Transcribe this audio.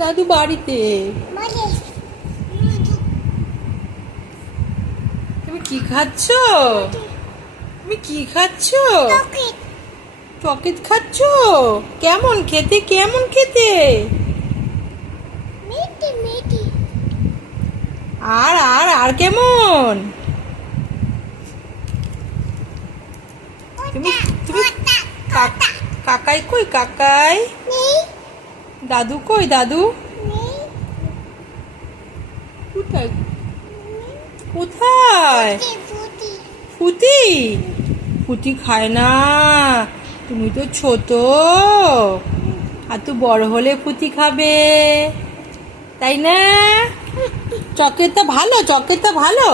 দাদু বাড়িতে। তুমি কি খাচ্ছ? তুমি কি খাচ্ছ? চকলেট খাচ্ছ? কেমন খেতে, কেমন খেতে? আর আর আর কেমন? তুমি তুমি কাকাই কই, কাকাই? দাদু কই, দাদু? কোথায় কোথায়? ফুটি ফুটি খায় না। তুমি তো ছোট, আর তো বড় হলে ফুটি খাবে, তাই না? চকলেটটা ভালো, চকলেটটা ভালো।